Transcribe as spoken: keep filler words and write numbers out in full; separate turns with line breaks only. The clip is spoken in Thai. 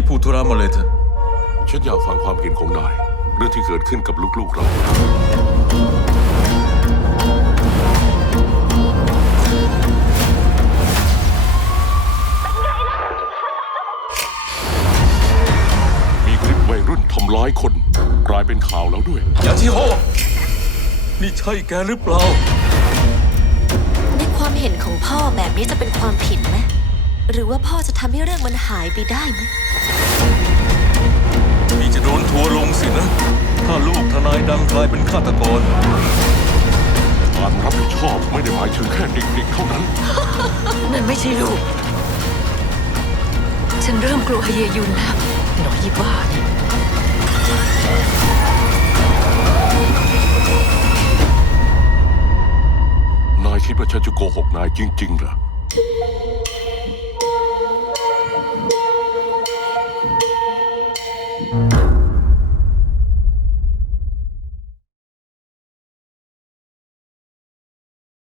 พูดธุระมาเลยเถอะ
ฉันอยากฟังความเห็นของนายเรื่องที่เกิดขึ้นกับลูกๆเรามีคลิปวัยรุ่นทำร้ายคนกลายเป็นข่าวแล้วด้วย
ยาชิโฮนี่ใช่แกหรือเปล่า
ในความเห็นของพ่อแบบนี้จะเป็นความผิดไหมหรือว่าพ่อจะทำให้เรื่องมันหายไปได้ไหม
นี่จะโดนทัวร์ลงสินะถ้าลูกทนายดังกลายเป็นฆาตกร
การรับผิดชอบไม่ได้หมายถึงแค่เด็กๆเท่านั้น
นั่นไม่ใช่ลูกฉันเริ่มกลัวเฮียยุนแล้วหน่อยยี่บ้านี่
นายคิดว่าฉันจะโกหกนายจริงๆเหรอ